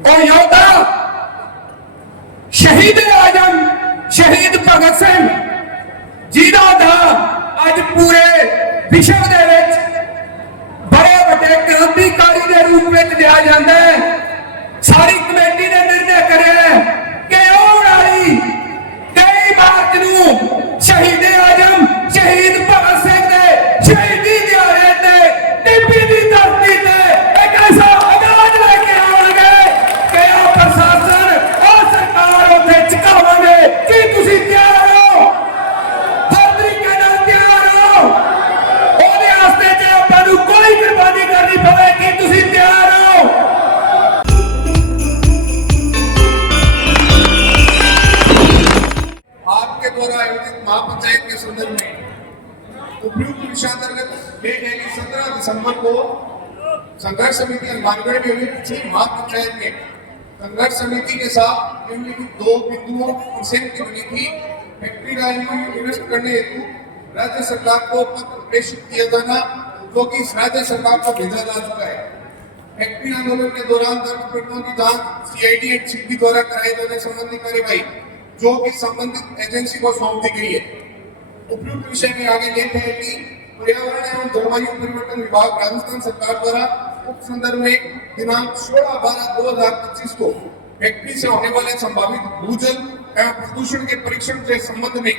और योद्धा शहीद आजम शहीद भगत सिंह जिन्हों का अज पूरे विश्व के बड़े बड़े क्रांतिकारी के रूप में लिया जाता है। सारी कमेटी ने निर्णय करे कि आने वाली 23 मार्च को शहीद आजम शहीद भगत सिंह के शहीदी दिहाड़े ते टिब्बी की धरती ते एक ऐसा आगाज लेके आवांगे कि प्रशासन और सरकार उत्थे चुकावांगे। कि तुसीं तैयार हो? हर तरीके नाल तैयार हो? ओहदे वास्ते जे आपां नूं कोई कुर्बानी करनी पवे, कि तुसीं तैयार हो? आपके द्वारा आयोजित महापंचायत के संदर्भ में उपयुक्त विषयांतर्गत 17 दिसंबर को संघर्ष समिति हनुमानगढ़ में हुई पिछली महापंचायत में संघर्ष समिति के साथ निम्नलिखित 2 बिंदुओं पर सहमति बनी थी। फैक्ट्री लाइन में इन्वेस्ट करने हेतु राज्य सरकार को पत्र प्रेषित किया जाना, जो कि राज्य सरकार को भेजा जा चुका है। फैक्ट्री आंदोलन के दौरान दर्ज प्रकरणों की जांच सीआईडी एंड सिडबी द्वारा कराए जाने संबंधी कार्यवाही जो कि संबंधित एजेंसी को सौंप दी गई है। उपयुक्त विषय में आगे देखते हैं कि पर्यावरण एवं जलवायु परिवर्तन विभाग राजस्थान सरकार द्वारा उक्त संदर्भ में दिनांक 16/12/2025 को फैक्ट्री से होने वाले संभावित भूजल एवं प्रदूषण के परीक्षण के संबंध में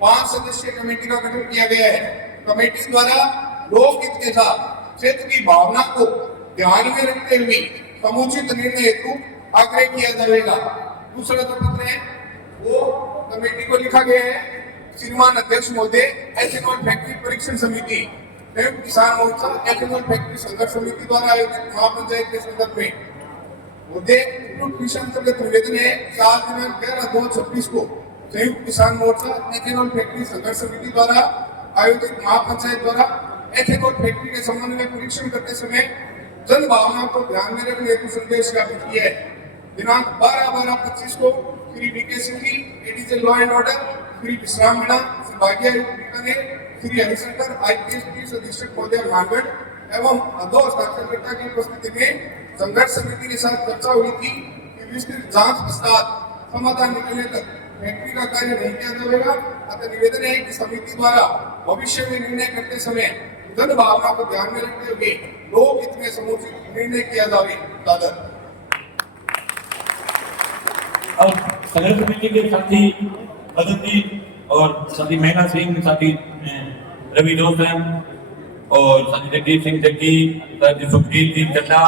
5 सदस्यीय कमेटी का गठन किया गया है। कमेटी द्वारा लोकहित के साथ क्षेत्र की भावना को ध्यान में रखते हुए समुचित निर्णय हेतु आग्रह किया जाएगा। दूसरा जो पत्र है वो कमेटी को लिखा गया है। श्रीमान अध्यक्ष महोदय, एथेनॉल फैक्ट्री परीक्षण समिति एवं किसान मोर्चा एथेनॉल फैक्ट्री संघर्ष समिति द्वारा आयोजित महापंचायत के संदर्भ में मुद्दे उपयुक्त विषयांतर्गत निवेदन है कि आज दिनांक 11/2/26 को संयुक्त किसान मोर्चा एथेनॉल फैक्ट्री संघर्ष समिति द्वारा आयोजित महापंचायत द्वारा एथेनॉल फैक्ट्री के संबंध में परीक्षण करते समय जन भावना को ध्यान में रखने हेतु संदेश व्यापित किया है। दिनांक 12/12/25 को Shri VK Singh ADJ law and order, Shri Vishram Meena, Shri Bhagya Bikaner, Shri Harishankar IPS police अधीक्षक महोदय हनुमानगढ़ एवं दो हस्ताक्षरकर्ता की उपस्थिति में संघर्ष समिति के साथ चर्चा हुई थी कि विस्तृत जांच पश्चात समाधान निकलने तक फैक्ट्री का कार्य नहीं किया जाएगा। अतः निवेदन है कि समिति द्वारा भविष्य में निर्णय करते समय जन भावना को ध्यान में रखते हुए लोकहित में समुचित निर्णय किया जाए। दादर और संघर्ष समिति के साथी मदन जी और साथी महिला सिंह, साथी रवि दोस्तन और साथी जगदीप सिंह जग्गी, साथी सुखजीत जी चड्डा,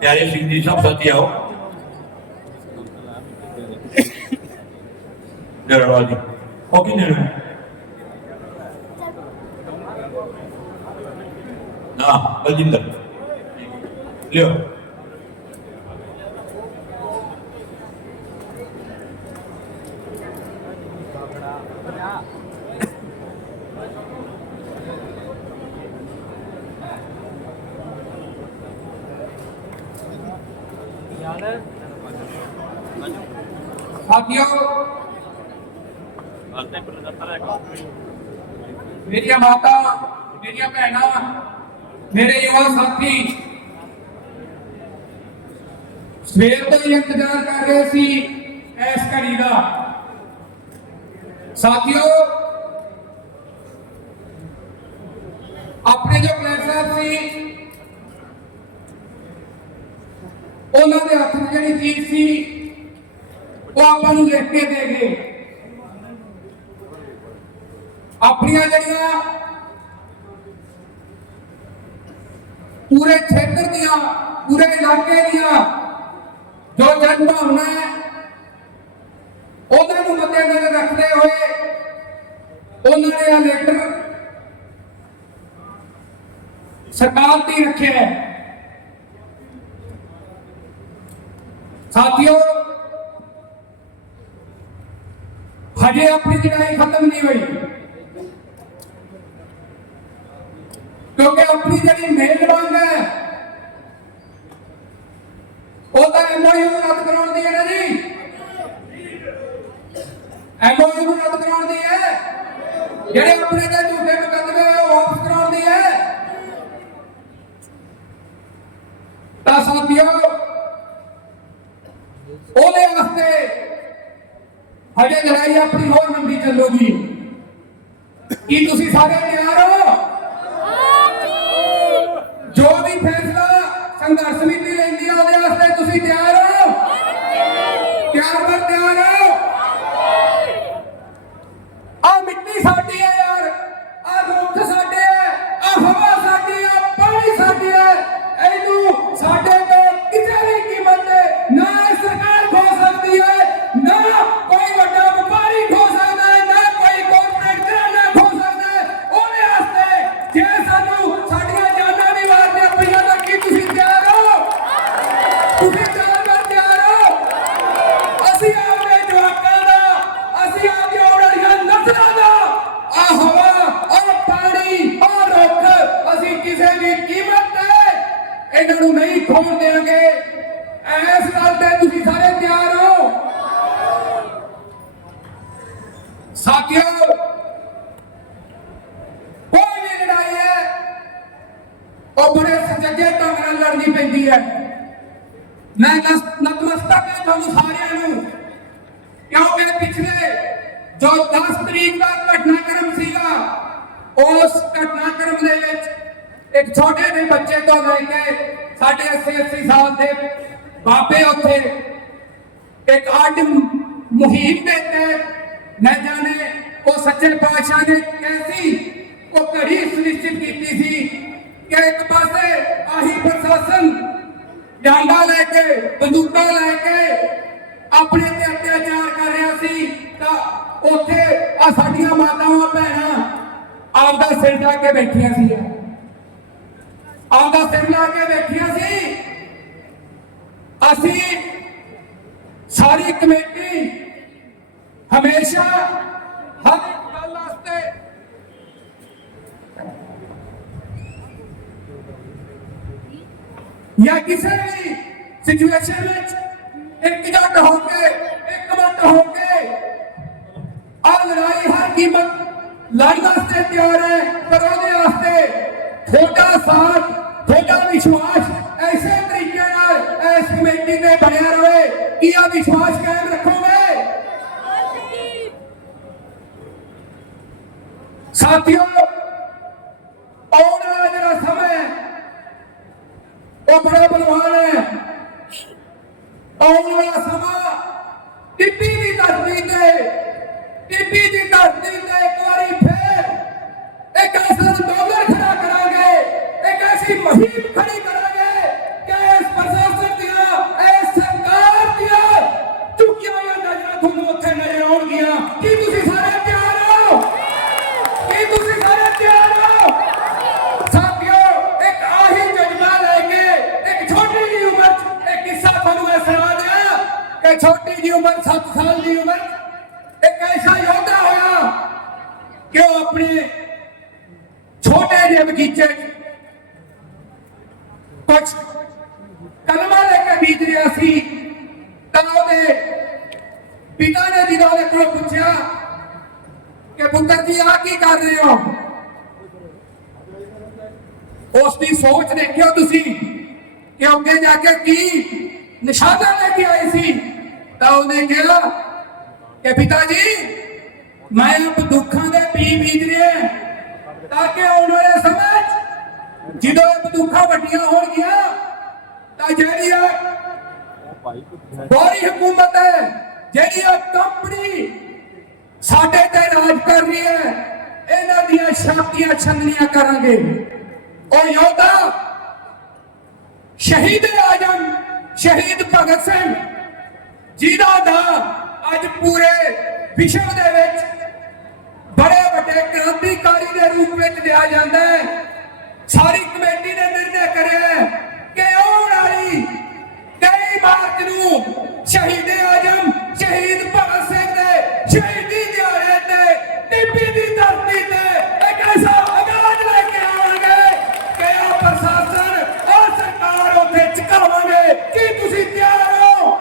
प्यारे सिंह जी, सब साथी आओ। जरवाल जी ओके नहीं ना बलजिंदर लियो साथियों, मेरी माता, मेरी भैन, मेरे युवा साथी सवेर तो ही इंतजार कर रहे सी इस घड़ी का। साथियों, अपने जो प्लेटफॉर्म सी उन्होंने हाथ में जी चीज सी वो आपको लिख के दे गए। अपनी जड़ियां पूरे क्षेत्र दिया, पूरे इलाके दिया जो जन भावना है उन्होंने मद्देनजर रखते हुए उन्होंने लेटर सरकार की रखे है। साथियों, हजे अपनी लड़ाई खत्म नहीं हुई, क्योंकि अपनी जी मेल मांग है वो तो एमओयू रद्द कराने दी है ना जी, एमओयू रद्द कराने दी है, जेडे अपने जो झूठे मुकदमे वापस कराने दी है। तो साथियों, ਉਹਦੇ ਵਾਸਤੇ ਹਜੇ ਲੜਾਈ ਆਪਣੀ ਹੋਰ ਲੰਬੀ ਚੱਲੂਗੀ। ਕੀ ਤੁਸੀਂ ਸਾਰੇ ਤਿਆਰ ਹੋ? ਜੋ ਵੀ ਫੈਸਲਾ ਸੰਘਰਸ਼ ਸਮਿਤੀ ਲੈਂਦੀ ਹੈ ਉਹਦੇ ਵਾਸਤੇ ਤੁਸੀਂ ਤਿਆਰ ਹੋ? ਤਿਆਰ ਬਰ ਤਿਆਰ ਹੋ? ਆ ਮਿੱਟੀ ਸਾਡੀ ਹੈ ਯਾਰ, ਆ ਰੁੱਖ ਸਾਡੇ ਹੈ, ਆ ਹਵਾ ਸਾਡੀ ਹੈ, ਪਾਣੀ ਸਾਡੀ ਹੈ। ਇਹਨੂੰ ਸਾਡੇ ਤੋਂ ਕਿਸੇ ਵੀ ਕੀਮਤ ਤੇ ਨਾ ਇਹ ਸਰਕਾਰ ਖੋ ਸਕਦੀ ਹੈ, ਨਾ ਕੋਈ ਵੱਡਾ ਵਪਾਰੀ ਖੋ ਸਕਦਾ ਹੈ, ਨਾ ਕੋਈ ਕਾਰਪੋਰੇਟ ਘਰਾਣਾ ਖੋ ਸਕਦਾ ਹੈ। ਉਹਦੇ ਵਾਸਤੇ ਜੇ ਸਾਨੂੰ ਸਾਡੀਆਂ ਜਾਨਾਂ ਵੀ ਵਾਰਨੀਆਂ ਪਈਆਂ ਤਾਂ ਕੀ ਤੁਸੀਂ ਤਿਆਰ ਹੋ? ਤੁਸੀਂ ਤਿਆਰ ਬਰ ਤਿਆਰ ਹੋ? ਅਸੀਂ ਆਪਣੇ ਜਵਾਕਾਂ ਦਾ, ਅਸੀਂ ਆਪਦੀ ਆਉਣ ਵਾਲੀਆਂ ਨਸਲਾਂ ਦਾ ਆ ਹਵਾ, ਆ ਪਾਣੀ, ਆ ਰੁੱਖ ਅਸੀਂ ਕਿਸੇ ਵੀ ਕੀਮਤ ਤੇ ਇਹਨਾਂ ਨੂੰ ਨਹੀਂ ਖੋਣ ਦੇਵਾਂਗੇ। ਇਸ ਗੱਲ ਤੇ ਤੁਸੀਂ ਸਾਰੇ ਤਿਆਰ ਹੋ? ਸਾਥੀਓ, ਕੋਈ ਵੀ ਲੜਾਈ ਹੈ ਉਹ ਬੜੇ ਸੁਚੱਜੇ ਢੰਗ ਨਾਲ ਲੜਨੀ ਪੈਂਦੀ ਹੈ। ਮੈਂ ਨਤਮਸਤਕ ਹਾਂ ਤੁਹਾਨੂੰ ਸਾਰਿਆਂ ਨੂੰ, ਕਿਉਂਕਿ ਪਿਛਲੇ ਜੋ 10 ਤਰੀਕ ਦਾ ਘਟਨਾਕ੍ਰਮ ਸੀਗਾ, ਉਸ ਘਟਨਾਕ੍ਰਮ ਦੇ ਵਿੱਚ ਇੱਕ ਛੋਟੇ ਜਿਹੇ ਬੱਚੇ ਤੋਂ ਲੈ ਕੇ ਸਾਡੇ 80 ਸਾਲ ਦੇ ਬਾਬੇ ਉੱਥੇ ਇੱਕ ਅੱਡ ਮੁਹਿੰਮ ਦੇ ਤਹਿਤ ਨਾ ਜਾਣੇ ਉਹ ਸੱਚੇ ਪਾਤਸ਼ਾਹ ਨੇ ਕੈਸੀ ਉਹ ਘੜੀ ਸੁਨਿਸ਼ਚਿਤ ਕੀਤੀ ਸੀ ਕਿ ਇੱਕ ਪਾਸੇ ਆਹੀ ਪ੍ਰਸ਼ਾਸਨ ਡਾਂਡਾ ਲੈ ਕੇ, ਬੰਦੂਕਾਂ ਲੈ ਕੇ ਆਪਣੇ ਤੇ ਅਤਿਆਚਾਰ ਕਰ ਰਿਹਾ ਸੀ, ਤਾਂ ਉੱਥੇ ਆ ਸਾਡੀਆਂ ਮਾਤਾਵਾਂ ਭੈਣਾਂ ਆਪਦਾ ਸਿਰ ਢਾ ਕੇ ਬੈਠੀਆਂ ਸੀ, ਆਪਦਾ ਸਿਰ ਲਾ ਕੇ ਬੈਠੀਆਂ ਸੀ। ਅਸੀਂ ਸਾਰੀ ਕਮੇਟੀ ਹਮੇਸ਼ਾ ਹਰ ਇੱਕ ਗੱਲ ਵਾਸਤੇ ਜਾਂ ਕਿਸੇ ਵੀ ਸਿਚੁਏਸ਼ਨ ਵਿੱਚ ਇਕਜੁੱਟ ਹੋ ਕੇ, ਇਕਮੁੱਠ ਹੋ ਕੇ ਆ ਲੜਾਈ ਹਰ ਕੀਮਤ ਲੜਨ ਵਾਸਤੇ ਤਿਆਰ ਹੈ। ਪਰ ਉਹਦੇ ਵਾਸਤੇ ਤੁਹਾਡਾ ਸਾਥ, ਤੁਹਾਡਾ ਵਿਸ਼ਵਾਸ ਐਸੇ ਤਰੀਕੇ ਨਾਲ ਇਸ ਕਮੇਟੀ ਤੇ ਬਣਿਆ ਰਹੇ ਕਿ ਆ ਵਿਸ਼ਵਾਸ ਕਾਇਮ ਰੱਖੋਗੇ। ਸਾਥੀਓ, ਆਉਣ ਵਾਲਾ ਜਿਹੜਾ ਸਮਾਂ ਹੈ ਉਹ ਬੜਾ ਬਲਵਾਨ ਹੈ। ਆਉਣ ਵਾਲਾ ਸਮਾਂ ਟਿੱਬੀ ਦੀ ਧਰਤੀ ਤੇ, ਟਿੱਬੀ ਦੀ ਧਰਤੀ ਤੇ ਇੱਕ ਵਾਰੀ ਫੇਰ ਇੱਕ ਐਸਾ ਅੰਦੋਲਨ ਖੜਾ ਕਰਾਂਗੇ, ਇੱਕ ਐਸੀ ਮੁਹਿੰਮ ਖੜੀ ਕਰਾਂਗੇ ਕਿ ਇਸ ਪ੍ਰਸ਼ਾਸਨ ਦੀਆਂ, ਇਸ ਸਰਕਾਰ ਦੀਆਂ ਝੁਕੀਆਂ ਹੋਈਆਂ ਨਜ਼ਰਾਂ ਤੁਹਾਨੂੰ ਉੱਥੇ ਨਜ਼ਰ ਆਉਣਗੀਆਂ। ਕੀ ਤੁਸੀਂ ਸਾਰੇ ਤਿਆਰ ਹੋ? ਕੀ ਤੁਸੀਂ ਸਾਰੇ ਤਿਆਰ ਹੋ? ਸਾਥੀਓ, ਇੱਕ ਆਹੀ ਜਜ਼ਬਾ ਲੈ ਕੇ ਇੱਕ ਛੋਟੀ ਜਿਹੀ ਉਮਰ 'ਚ ਇੱਕ ਕਿੱਸਾ ਤੁਹਾਨੂੰ ਮੈਂ ਸੁਣਾ ਦਿਆਂ ਕਿ ਛੋਟੀ ਜਿਹੀ ਉਮਰ 7 ਸਾਲ ਦੀ ਉਮਰ ਇੱਕ ਐਸਾ ਯੋਧਾ ਹੋਇਆ ਕਿ ਉਹ ਆਪਣੇ ਛੋਟੇ ਜਿਹੇ ਬਗੀਚੇ ਕੁਝ ਕਲਮਾਂ ਲੈ ਕੇ ਬੀਜ ਰਿਹਾ ਸੀ, ਤਾਂ ਉਹਦੇ ਪਿਤਾ ਨੇ ਜਦੋਂ ਉਹਦੇ ਕੋਲ ਪੁੱਛਿਆ ਕਿ ਪੁੱਤਰ ਜੀ ਆ ਕੀ ਕਰ ਰਹੇ ਹੋ? ਉਸ ਦੀ ਸੋਚ ਦੇਖਿਓ ਤੁਸੀਂ ਕਿ ਅੱਗੇ ਜਾ ਕੇ ਕੀ ਨਿਸ਼ਾਨਾ ਲੈ ਕੇ ਆਈ ਸੀ। ਤਾਂ ਉਹਨੇ ਕਿਹਾ ਕਿ ਪਿਤਾ ਜੀ, ਮੈਂ ਆਪ ਦੁੱਖਾਂ ਦੇ ਬੀਜ ਰਿਹਾ ਤਾਂ ਕਿ ਆਉਣ ਵਾਲੇ ਸਮੇਂ 'ਚ ਜਦੋਂ ਇਹ ਬੰਦੂਕਾਂ ਵੱਡੀਆਂ ਹੋਣਗੀਆਂ ਤਾਂ ਜਿਹੜੀ ਆ ਦੋਹਰੀ ਹਕੂਮਤ ਹੈ, ਜਿਹੜੀ ਆ ਕੰਪਨੀ ਸਾਡੇ ਤੇ ਰਾਜ ਕਰ ਰਹੀ ਹੈ, ਇਹਨਾਂ ਦੀਆਂ ਛਾਤੀਆਂ ਛੰਨਣੀਆਂ ਕਰਾਂਗੇ। ਉਹ ਯੋਧਾ ਸ਼ਹੀਦ ਆਜਮ ਸ਼ਹੀਦ ਭਗਤ ਸਿੰਘ ਜਿਹਦਾ ਨਾਂ ਅੱਜ ਪੂਰੇ ਵਿਸ਼ਵ ਦੇ ਵਿੱਚ ਬੜੇ ਵੱਡੇ ਕ੍ਰਾਂਤੀਕਾਰੀ ਦੇ ਰੂਪ ਵਿੱਚ ਲਿਆ ਜਾਂਦਾ ਹੈ। ਸਾਰੀ ਕਮੇਟੀ ਨੇ ਨਿਰਣੈ ਕਰਿਆ ਕਿ ਆਉਣ ਵਾਲੀ 23 ਮਾਰਚ ਨੂੰ ਸ਼ਹੀਦ ਆਜਮ ਸ਼ਹੀਦ ਭਗਤ ਸਿੰਘ ਦੇ ਸ਼ਹੀਦੀ ਦਿਹਾੜੇ ਤੇ ਟਿੱਬੀ ਦੀ ਧਰਤੀ ਤੇ ਇੱਕ ਐਸਾ ਆਵਾਜ਼ ਲੈ ਕੇ ਆਵਾਂਗੇ ਕਿ ਉਹ ਪ੍ਰਸ਼ਾਸਨ, ਉਹ ਸਰਕਾਰ ਉੱਥੇ ਝੁਕਾਵਾਂਗੇ। ਕੀ ਤੁਸੀਂ ਤਿਆਰ ਹੋ?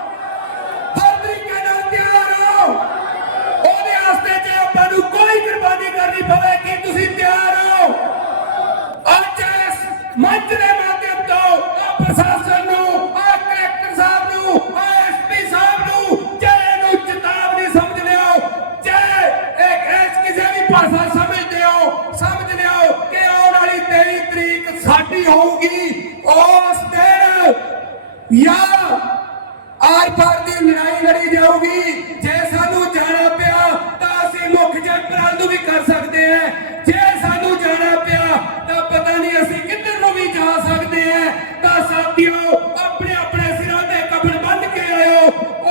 ਹਰ ਤਰੀਕੇ ਨਾਲ ਤਿਆਰ ਹੋ? ਉਹਦੇ ਵਾਸਤੇ ਜੇ ਆਪਾਂ ਨੂੰ ਕੋਈ ਕੁਰਬਾਨੀ ਕਰਨੀ ਪਵੇ, ਕੀ ਤੁਸੀਂ ਤਿਆਰ ਹੋ? ਅੱਜ ਇਸ ਮੰਚ ਦੇ ਮਾਧਿਅਮ ਤੋਂ ਪ੍ਰਸ਼ਾਸਨ ਨੂੰ, ਕਲੈਕਟਰ ਸਾਹਿਬ ਨੂੰ, ਐਸਪੀ ਸਾਹਿਬ पार की लड़ाई लड़ी जाऊगी। जे सानू जाना पिया तो असं मुख जनरल नूं भी कर सकते हैं, जे सानू जाना पिया तो पता नहीं असं किधर नूं भी जा सकते हैं। तो साथियों अपने अपने सिरों ते कफन बंद के आयो।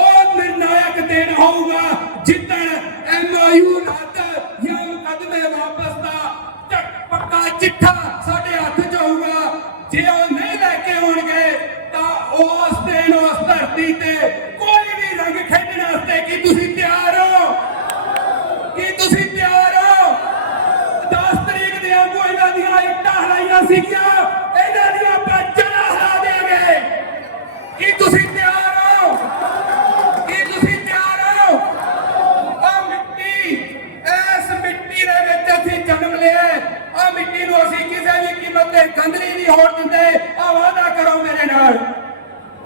और निर्णायक दिन होगा जितन MOU रद्द या मुकदमे वापस का पक्का चिट्ठा साडे हथ च होगा। जे वो नहीं लैके आउणगे तो उस दिन उस धरती ते कोई भी रंग खेडण वास्ते की तुसीं तैयार हो? की तुसीं तैयार हो? 10 तरीक दे आगू इन्हां दीआं इट्टां हलाइयां सीगीआं, इन्हां दीआं ਆਪਾਂ जड़ा हला देंगे। की तुसीं तैयार हो? की तुसीं तैयार हो? आ मिट्टी, इस मिट्टी दे विच असीं जन्म लिया। आ मिट्टी नूं असीं किसी भी कीमत ते गंदली नहीं होण दिंदे। आ वादा करो मेरे नाल,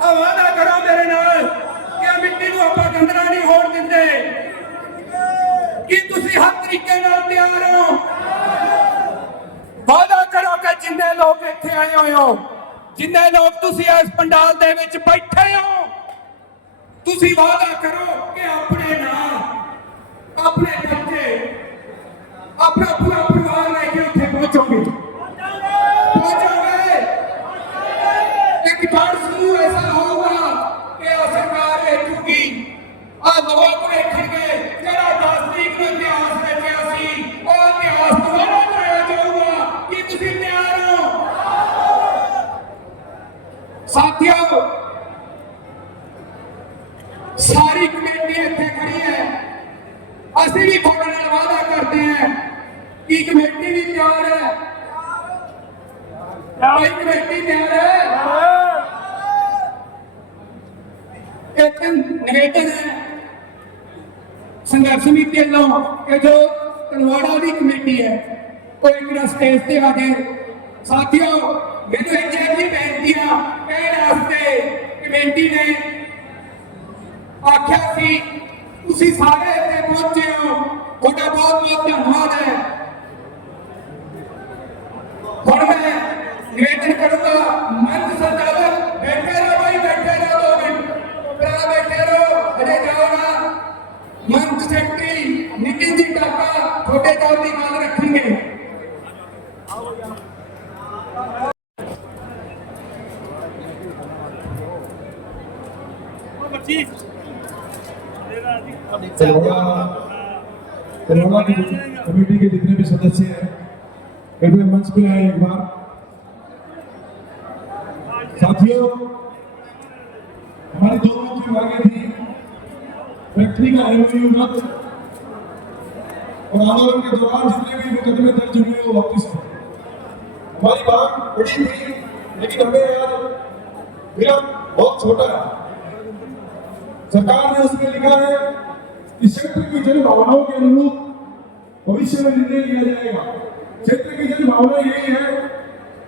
आ वादा करो मेरे नाल कि आ मिट्टी नूं आपां गंदला नहीं होण दिंदे। की तुसीं हर तरीके नाल तैयार हो? वादा करो कि जिन्ने लोग इत्थे आए होए हो, जिन्ने लोग तुसीं इस पंडाल दे विच बैठे हो, तुसीं वादा करो कि अपने नाल अपने बच्चे अपना पूरा परिवार लेके उत्थे पहुंचोगे। एक बार समूह ऐसा होगा कि सरकार चुकी आ लोग देखेंगे जरा 10 तरीक को इतिहास रचिया सी और इतिहास दोबारा कराया जाऊगा। कि तुसीं तैयार हो? साथियों सारी कमेटी इत्थे खड़ी है, असं भी थोड़े नाल वादा करते हैं कि कमेटी भी तैयार है। भाई कमेटी तैयार है। एक निवेदन है संघर्ष समिति वालों कि जो तलवाड़ा की कमेटी है वो एक स्टेज से आ गए। साथियों मैंने एक भी बेनतियां कहने वास्ते कमेटी ने आख्या सी तुसीं सारे इत्थे पहुंचे हो, तुहाडा बहुत बहुत धन्यवाद है। हुण मैं निवेदन करूंगा मंच संचालक बैठे रहो भाई, बैठे रहो 2 मिनट भरा बैठे रहो, अरे जाओ ना। मंच सेक्रेटरी नितिन जी टाका छोटे तौर की गल रखेंगे। तलवाड़ा की कमेटी के जितने भी सदस्य हैं कृपया मंच पे आए एक बार। साथियों हमारी 2 मुख्य मांगे थी फैक्ट्री का MOU रद्द और आंदोलन के दौरान जितने भी मुकदमे दर्ज हुए वो वापस हो। हमारी मांग बड़ी थी लेकिन हमें यार विलंब बहुत छोटा है। सरकार ने उसमें लिखा है कि क्षेत्र की जन भावनाओं के अनुरूप भविष्य में निर्णय लिया जाएगा। क्षेत्र की जन भावना यही है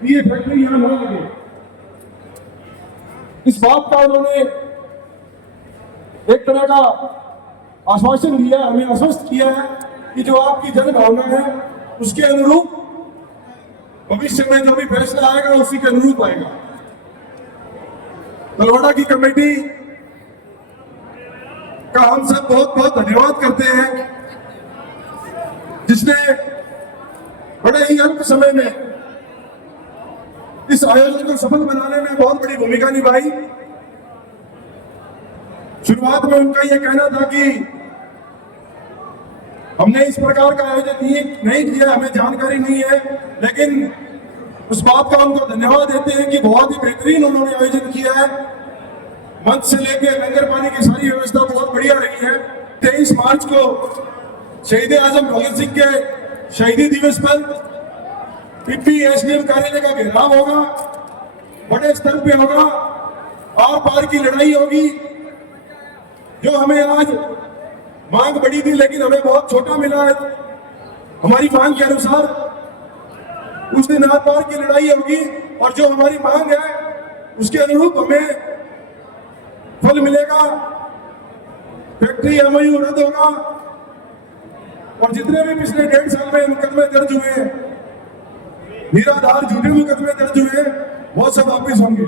कि ये फैक्ट्री यहां न लगे। इस बात का उन्होंने एक तरह का आश्वासन दिया, हमें आश्वस्त किया है कि जो आपकी जन भावना है उसके अनुरूप भविष्य में जो भी फैसला आएगा उसी के अनुरूप आएगा। तलवाड़ा की कमेटी का हम सब बहुत बहुत धन्यवाद करते हैं जिसने बड़े ही अल्प समय में इस आयोजन को सफल बनाने में बहुत बड़ी भूमिका निभाई। शुरुआत में उनका यह कहना था कि हमने इस प्रकार का आयोजन नहीं किया, हमें जानकारी नहीं है, लेकिन उस बात का उनको धन्यवाद देते हैं कि बहुत ही बेहतरीन उन्होंने आयोजन किया है। मंच से लेकर लंगर पानी की सारी व्यवस्था बहुत बढ़िया रही है। 23 मार्च को शहीद आजम भगत सिंह के शहीदी दिवस पर PPSDM कार्यालय का घेराव होगा, बड़े स्तर पे होगा, आर पार की लड़ाई होगी। जो हमें आज मांग बड़ी थी लेकिन हमें बहुत छोटा मिला है, हमारी मांग के अनुसार उस दिन आर पार की लड़ाई होगी और जो हमारी मांग है उसके अनुरूप हमें फल मिलेगा। फैक्ट्री MOU रद्द होगा और जितने भी पिछले 1.5 साल में मुकदमे दर्ज हुए हैं, निराधार झूठे मुकदमे दर्ज हुए हैं, वो सब वापिस होंगे।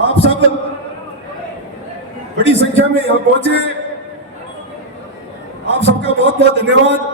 आप सब बड़ी संख्या में यहाँ पहुंचे। आप सबका बहुत बहुत धन्यवाद।